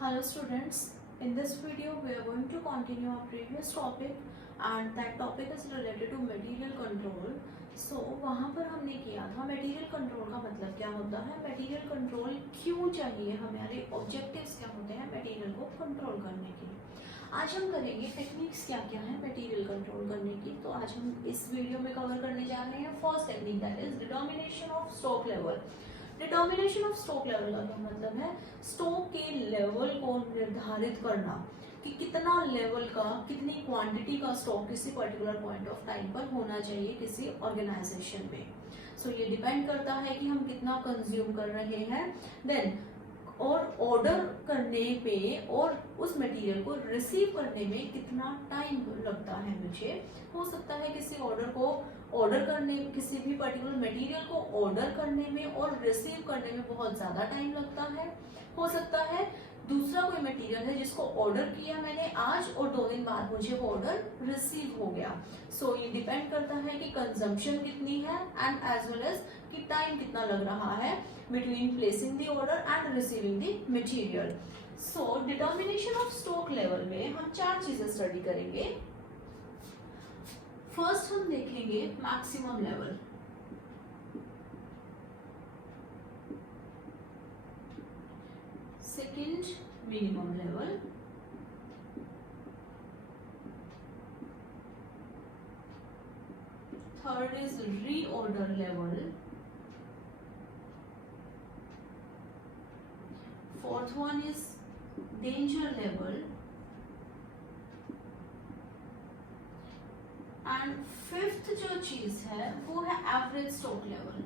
Hello students, in this video we are going to continue our previous topic and that topic is related to material control. So वहाँ पर हमने किया था material control का मतलब क्या होता है, material control क्यों चाहिए, हमारे objectives क्या होते हैं material को control करने के लिए। आज हम करेंगे टेक्निक्स क्या क्या है मटेरियल कंट्रोल करने की। तो आज हम इस वीडियो में कवर करने जा रहे हैं first technique that is determination of stock level. Determination of stock level का क्या मतलब है, स्टॉक के लेवल को निर्धारित करना कि कितना लेवल का, कितनी क्वांटिटी का स्टॉक किसी पर्टिकुलर पॉइंट ऑफ टाइम पर होना चाहिए किसी ऑर्गेनाइजेशन में। सो ये डिपेंड करता है कि हम कितना कंज्यूम कर रहे हैं, देन और ऑर्डर करने पे और उस मटेरियल को रिसीव करने में कितना टाइम लगता है मुझे। हो सकता है किसी ऑर्डर को ऑर्डर करने, किसी भी पर्टिकुलर मटेरियल को ऑर्डर करने में और रिसीव करने में बहुत ज़्यादा टाइम लगता है। हो सकता है दूसरा कोई मटेरियल है जिसको ऑर्डर किया मैंने आज और 2 दिन बाद मुझे वो ऑर्डर रिसीव हो गया। सो ये डिपेंड करता है कि कंजम्पशन कितनी है एंड एज वेल एज कि टाइम कितना लग रहा है between placing the order and receiving the material. So determination of stock level में हम 4 चीजें स्टडी करेंगे। फर्स्ट हम देखेंगे maximum level, second minimum level, third is reorder level, fourth one is danger level and fifth जो चीज है वो है एवरेज स्टॉक लेवल।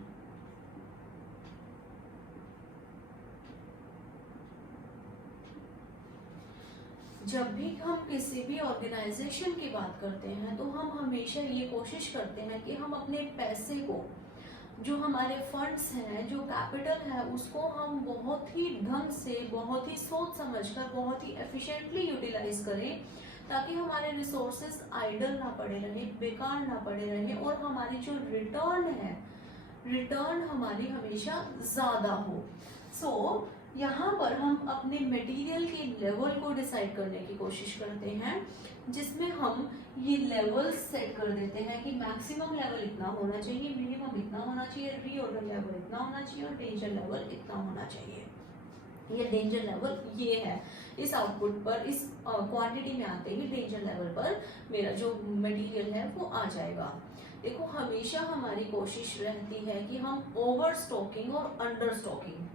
जब भी हम किसी भी ऑर्गेनाइजेशन की बात करते हैं तो हम हमेशा ये कोशिश करते हैं कि हम अपने पैसे को, जो हमारे फंड्स हैं, जो कैपिटल है, उसको हम बहुत ही ढंग से, बहुत ही सोच समझकर, बहुत ही एफिशिएंटली यूटिलाइज करें ताकि हमारे रिसोर्सेज आइडल ना पड़े रहे, बेकार ना पड़े रहे और हमारी जो रिटर्न है, रिटर्न हमारी हमेशा ज़्यादा हो। सो यहाँ पर हम अपने मटेरियल के लेवल को डिसाइड करने की कोशिश करते हैं, जिसमें हम ये लेवल सेट कर देते हैं कि मैक्सिमम लेवल इतना होना चाहिए, मिनिमम इतना होना चाहिए, रीऑर्डर लेवल इतना होना चाहिए और डेंजर लेवल इतना होना चाहिए। ये डेंजर लेवल ये है, इस आउटपुट पर, इस क्वांटिटी में आते ही डेंजर लेवल पर मेरा जो मटेरियल है वो आ जाएगा। देखो हमेशा हमारी कोशिश रहती है कि हम ओवर स्टॉकिंग और अंडर स्टॉकिंग,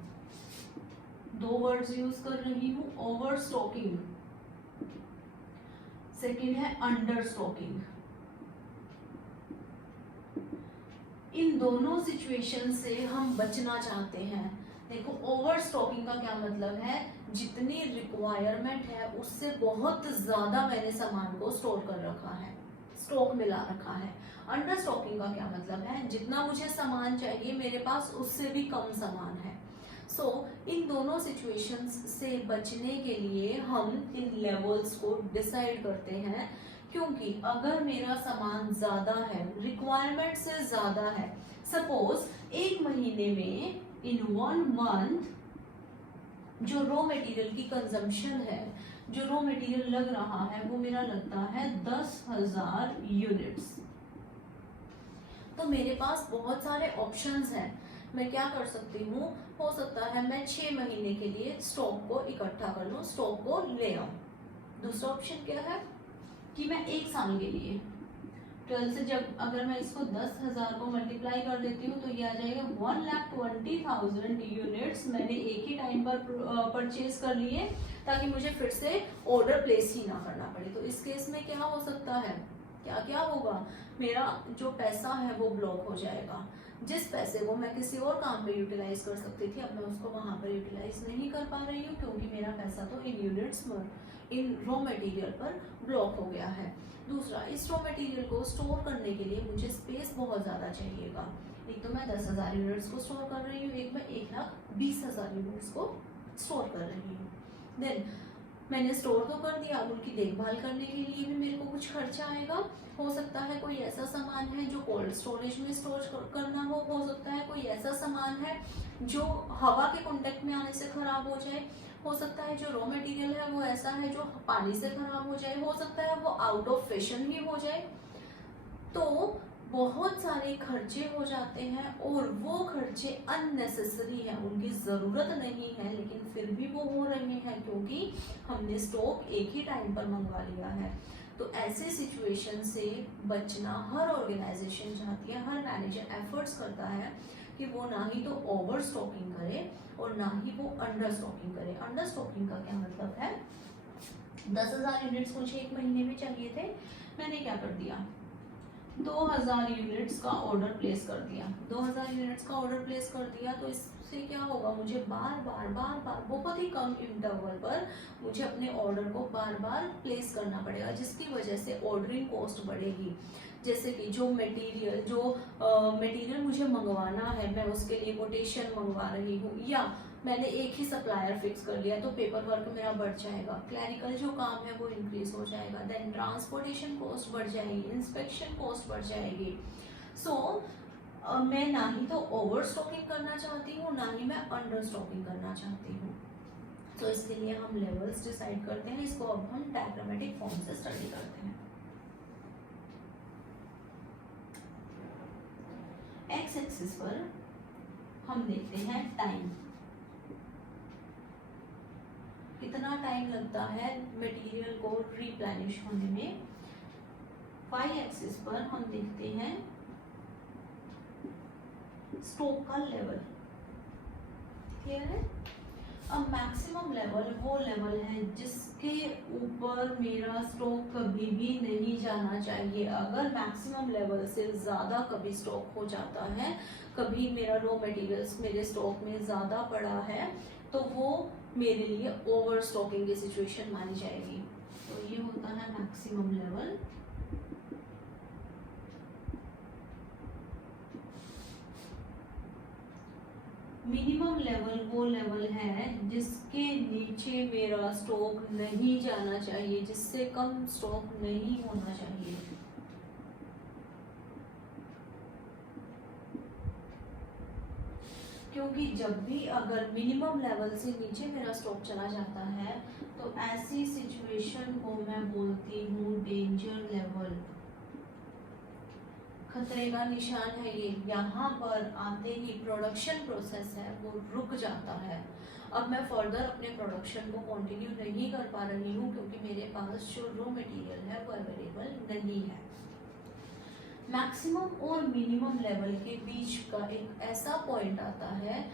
2 वर्ड्स यूज कर रही हूं, ओवर स्टॉकिंग, सेकेंड है अंडर स्टॉकिंग। इन दोनों सिचुएशन से हम बचना चाहते हैं। देखो ओवर स्टॉकिंग का क्या मतलब है, जितनी रिक्वायरमेंट है उससे बहुत ज्यादा मैंने सामान को स्टोर कर रखा है, स्टॉक मिला रखा है। अंडर स्टॉकिंग का क्या मतलब है, जितना मुझे सामान चाहिए मेरे पास उससे भी कम सामान है। सो इन दोनों सिचुएशंस से बचने के लिए हम इन लेवल्स को डिसाइड करते हैं, क्योंकि अगर मेरा सामान ज्यादा है, रिक्वायरमेंट से ज्यादा है, सपोज 1 महीने में इन 1 मंथ जो रॉ मटेरियल की कंजम्पशन है, जो रॉ मटेरियल लग रहा है वो मेरा लगता है 10,000 यूनिट्स। तो मेरे पास बहुत सारे ऑप्शंस हैं, मैं क्या कर सकती हूँ, हो सकता है मैं 6 महीने के लिए स्टॉक को इकट्ठा कर लूँ, स्टॉक को ले आऊँ। दूसरा ऑप्शन क्या है कि मैं 1 साल के लिए 12 से, जब अगर मैं इसको 10,000 को मल्टीप्लाई कर देती हूँ तो ये आ जाएगा 1,20,000 यूनिट्स मैंने एक ही टाइम पर परचेज कर लिए ताकि मुझे फिर से ऑर्डर प्लेस ही ना करना पड़े। तो इस केस में क्या हो सकता है, क्या क्या होगा, मेरा जो पैसा है वो ब्लॉक हो जाएगा। जिस पैसे को मैं किसी और काम पे यूटिलाइज कर सकती थी, अब मैं उसको वहां पर यूटिलाइज नहीं कर पा रही हूँ क्योंकि मेरा पैसा तो इन यूनिट्स पर, इन रॉ मटेरियल पर ब्लॉक हो गया है। दूसरा, इस रॉ मटेरियल को स्टोर करने के लिए मुझे स्पेस बहुत ज़्यादा चाहिएगा। एक तो मैं 10,000 यूनिट्स को स्टोर कर रही हूँ, एक मैं 1,20,000 यूनिट्स को स्टोर कर रही हूँ। देन मैंने स्टोर तो कर दिया, अब उनकी देखभाल करने के लिए भी मेरे को कुछ खर्चा आएगा। हो सकता है कोई ऐसा सामान है जो कोल्ड स्टोरेज में स्टोर करना हो सकता है कोई ऐसा सामान है जो हवा के कांटेक्ट में आने से खराब हो जाए, हो सकता है जो रॉ मटेरियल है वो ऐसा है जो पानी से खराब हो जाए, हो सकता है वो आउट ऑफ फैशन ही हो जाए। तो बहुत सारे खर्चे हो जाते हैं और वो खर्चे अननेसेसरी हैं, उनकी ज़रूरत नहीं है, लेकिन फिर भी वो हो रहे हैं क्योंकि हमने स्टॉक एक ही टाइम पर मंगवा लिया है। तो ऐसे सिचुएशन से बचना हर ऑर्गेनाइजेशन चाहती है, हर मैनेजर एफर्ट्स करता है कि वो ना ही तो ओवर स्टॉकिंग करे और ना ही वो अंडर स्टॉकिंग करे। अंडर स्टॉकिंग का क्या मतलब है, 10,000 यूनिट्स मुझे एक महीने में चाहिए थे, मैंने क्या कर दिया, 2000 यूनिट्स का ऑर्डर प्लेस कर दिया। 2000 यूनिट्स का ऑर्डर प्लेस कर दिया तो इससे क्या होगा, मुझे बार बार बहुत ही कम इंटरवल पर मुझे अपने ऑर्डर को बार बार प्लेस करना पड़ेगा, जिसकी वजह से ऑर्डरिंग कॉस्ट बढ़ेगी। जैसे कि जो मटेरियल मुझे मंगवाना है, मैं उसके लिए कोटेशन मंगवा रही हूँ, या मैंने एक ही सप्लायर फिक्स कर लिया तो पेपर वर्क मेरा बढ़ जाएगा, क्लैरिकल जो काम है वो इंक्रीज हो जाएगा, देन ट्रांसपोर्टेशन कॉस्ट बढ़ जाएगी, इंस्पेक्शन कॉस्ट बढ़ जाएगी। मैं ना ही तो ओवर स्टॉकिंग करना चाहती हूँ, ना ही मैं अंडर स्टॉकिंग करना चाहती हूँ। तो इसके लिए हम लेवल्स डिसाइड करते हैं, इसको अब हम डायग्रामेटिक फॉर्म से स्टडी करते हैं। एक्स एक्सिस पर हम देखते हैं टाइम, कितना टाइम लगता है मटेरियल को रिप्लेनिश होने में। वाई एक्सिस पर हम देखते हैं स्टॉक का लेवल, क्लियर है। अब मैक्सिमम लेवल वो लेवल है जिसके ऊपर मेरा स्टॉक कभी भी नहीं जाना चाहिए। अगर मैक्सिमम लेवल से ज़्यादा कभी स्टॉक हो जाता है, कभी मेरा रॉ मटेरियल्स मेरे स्टॉक में ज़्यादा पड़ा है, तो वो मेरे लिए ओवर स्टॉकिंग की सिचुएशन मानी जाएगी। तो ये होता है मैक्सिमम लेवल। मिनिमम लेवल वो लेवल है जिसके नीचे मेरा स्टॉक नहीं जाना चाहिए, जिससे कम स्टॉक नहीं होना चाहिए। क्योंकि जब भी अगर मिनिमम लेवल से नीचे मेरा स्टॉक चला जाता है तो ऐसी सिचुएशन को मैं बोलती हूँ डेंजर लेवल, खतरे का निशान है ये। यहाँ पर आते ही प्रोडक्शन प्रोसेस है वो रुक जाता है। अब मैं फर्दर अपने प्रोडक्शन को कंटिन्यू नहीं कर पा रही हूँ क्योंकि मेरे पास जो रॉ मटेरियल है वो अवेलेबल नहीं है। मैक्सिमम और मिनिमम लेवल के बीच का एक ऐसा पॉइंट आता है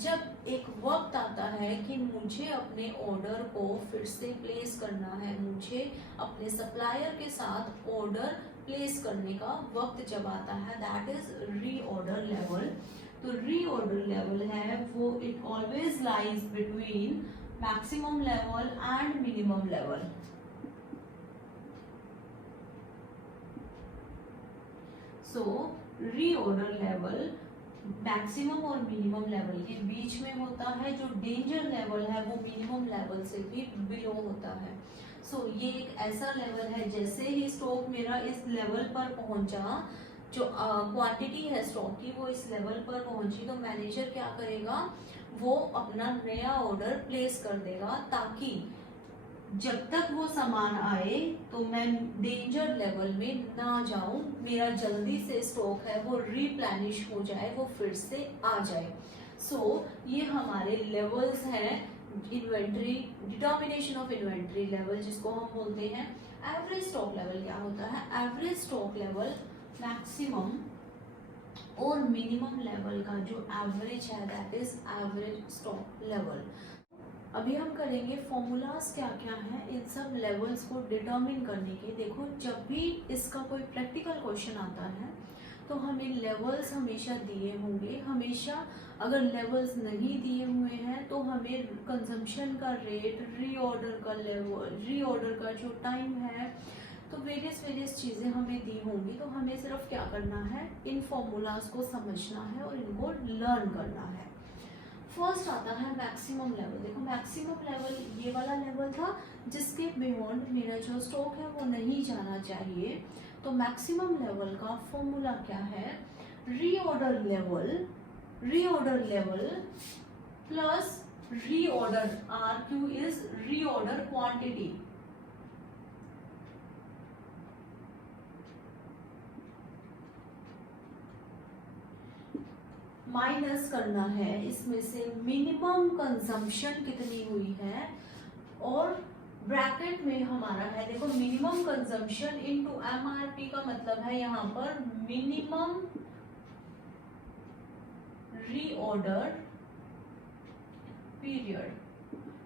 जब एक वक्त आता है कि मुझे अपने ऑर्डर को फिर से प्लेस करना है, मुझे अपने सप्लायर के साथ ऑर्डर प्लेस करने का वक्त जब आता है, दैट इज रीऑर्डर लेवल। तो रीऑर्डर लेवल है वो it always lies between maximum level and minimum level. So reorder level maximum और मिनिमम लेवल के बीच में होता है। जो डेंजर लेवल है वो मिनिमम लेवल से भी बिलो होता है। सो ये एक ऐसा लेवल है जैसे ही स्टॉक मेरा इस लेवल पर पहुंचा, जो क्वांटिटी है स्टॉक की वो इस लेवल पर पहुंची, तो मैनेजर क्या करेगा, वो अपना नया ऑर्डर प्लेस कर देगा ताकि जब तक वो सामान आए तो मैं डेंजर लेवल में ना जाऊं, मेरा जल्दी से स्टॉक है वो रिप्लेनिश हो जाए, वो फिर से आ जाए। सो ये हमारे लेवल्स हैं inventory, determination of inventory level जिसको हम बोलते हैं। एवरेज स्टॉक लेवल क्या होता है, एवरेज स्टॉक लेवल मैक्सिमम और मिनिमम लेवल का जो एवरेज है that is average stock level. अभी हम करेंगे फॉर्मूलाज क्या क्या हैं इन सब लेवल्स को डिटर्मिन करने के। देखो जब भी इसका कोई प्रैक्टिकल क्वेश्चन आता है तो हमें लेवल्स हमेशा दिए होंगे, हमेशा अगर लेवल्स नहीं दिए हुए हैं तो हमें कंजम्पशन का रेट, रीऑर्डर का लेवल, रीऑर्डर का जो टाइम है, तो वेरियस चीज़ें हमें दी होंगी। तो हमें सिर्फ क्या करना है, इन फॉर्मूलाज को समझना है और इनको लर्न करना है। फर्स्ट आता है मैक्सिमम लेवल। देखो मैक्सिमम लेवल ये वाला लेवल था जिसके बियॉन्ड मेरा जो स्टॉक है वो नहीं जाना चाहिए। तो मैक्सिमम लेवल का फॉर्मूला क्या है, reorder level plus reorder, RQ is reorder quantity, minus करना है इसमें से मिनिमम कंजम्पशन कितनी हुई है, और ब्रैकेट में हमारा है देखो मिनिमम कंजम्पशन इनटू MRP का मतलब है यहाँ पर मिनिमम रीऑर्डर पीरियड,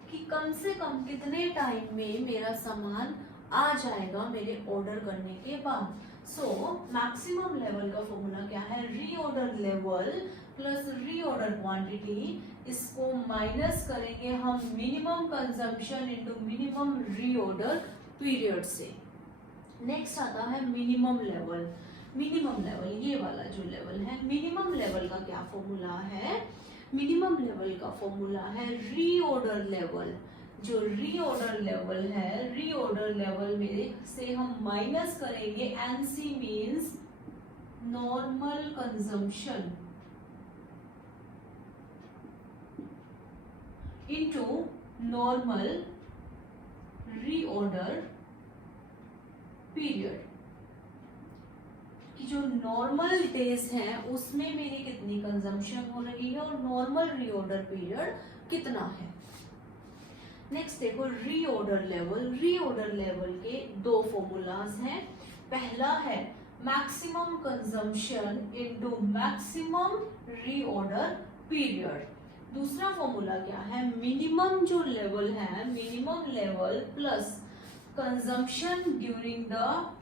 कि कम से कम कितने टाइम में मेरा सामान आ जाएगा मेरे ऑर्डर करने के बाद। सो मैक्सिमम लेवल का फॉर्मूला क्या है, reorder level plus reorder quantity, इसको माइनस करेंगे हम minimum consumption into minimum reorder period से। नेक्स्ट आता है मिनिमम लेवल। मिनिमम लेवल ये वाला जो लेवल है, मिनिमम लेवल का क्या फॉर्मूला है, मिनिमम लेवल का फॉर्मूला है रीऑर्डर लेवल। जो रीऑर्डर लेवल है, रीऑर्डर लेवल में से हम माइनस करेंगे NC means normal consumption into normal reorder period, कि जो नॉर्मल डेज हैं उसमें मेरी कितनी कंजम्पशन हो रही है और नॉर्मल रीऑर्डर पीरियड कितना है। नेक्स्ट देखो रीऑर्डर लेवल के दो फॉर्मूलाज हैं। पहला है maximum consumption into maximum reorder period. दूसरा फॉर्मूला क्या है, मिनिमम जो लेवल है, minimum level plus consumption during the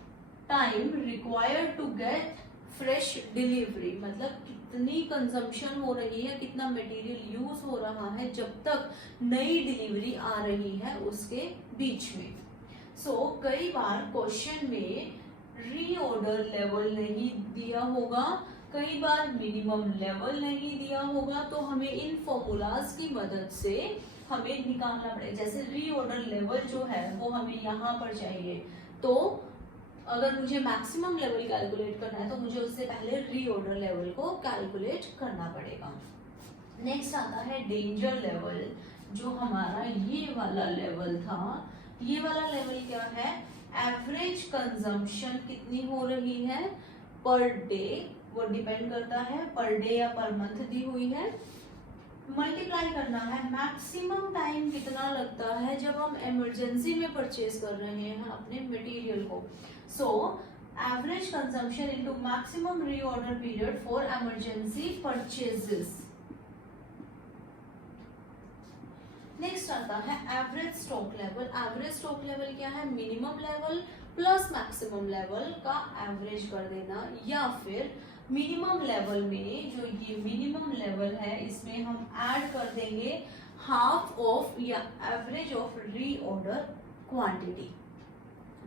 time required to get fresh delivery, मतलब कितनी कंजम्पशन हो रही है, कितना मटेरियल यूज हो रहा है जब तक नई डिलीवरी आ रही है उसके बीच में। कई बार क्वेश्चन में रीऑर्डर लेवल नहीं दिया होगा, कई बार मिनिमम लेवल नहीं दिया होगा, तो हमें इन फॉर्मूलाज की मदद से हमें निकालना पड़ेगा। जैसे रीऑर्डर लेवल जो है वो हमें यहाँ पर चाहिए, तो अगर मुझे मैक्सिमम लेवल कैलकुलेट करना है तो मुझे उससे पहले रीऑर्डर लेवल को कैलकुलेट करना पड़ेगा। नेक्स्ट आता है डेंजर लेवल, जो हमारा ये वाला लेवल था। ये वाला लेवल क्या है, एवरेज कंजम्पशन कितनी हो रही है पर डे, वो डिपेंड करता है पर डे या पर मंथ दी हुई है, मल्टीप्लाई करना है मैक्सिमम टाइम कितना लगता है जब हम इमरजेंसी में परचेज कर रहे हैं अपने मटेरियल को। So average consumption into maximum reorder period for emergency purchases. Next आता है average stock level. Average stock level क्या है, minimum level plus maximum level का एवरेज कर देना, या फिर मिनिमम लेवल में जो ये मिनिमम लेवल है इसमें हम ऐड कर देंगे हाफ ऑफ या एवरेज ऑफ रीऑर्डर क्वांटिटी।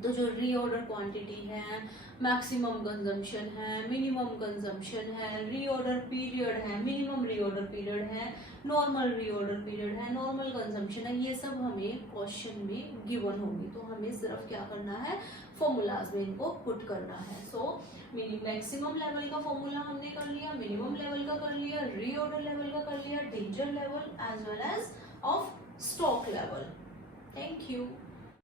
तो जो रीऑर्डर क्वांटिटी है, मैक्सिमम कंजम्पशन है, मिनिमम कंजम्पशन है, रीऑर्डर पीरियड है, मिनिमम रीऑर्डर पीरियड है, नॉर्मल रीऑर्डर पीरियड है, नॉर्मल कंजम्पशन है, ये सब हमें क्वेश्चन में गिवन होगी। तो हमें सिर्फ क्या करना है, फॉर्मूलाज में इनको पुट करना है। सो मैक्सिमम लेवल का फॉर्मूला हमने कर लिया, मिनिमम लेवल का कर लिया, रीऑर्डर लेवल का कर लिया, danger level as well as of stock level. Thank you.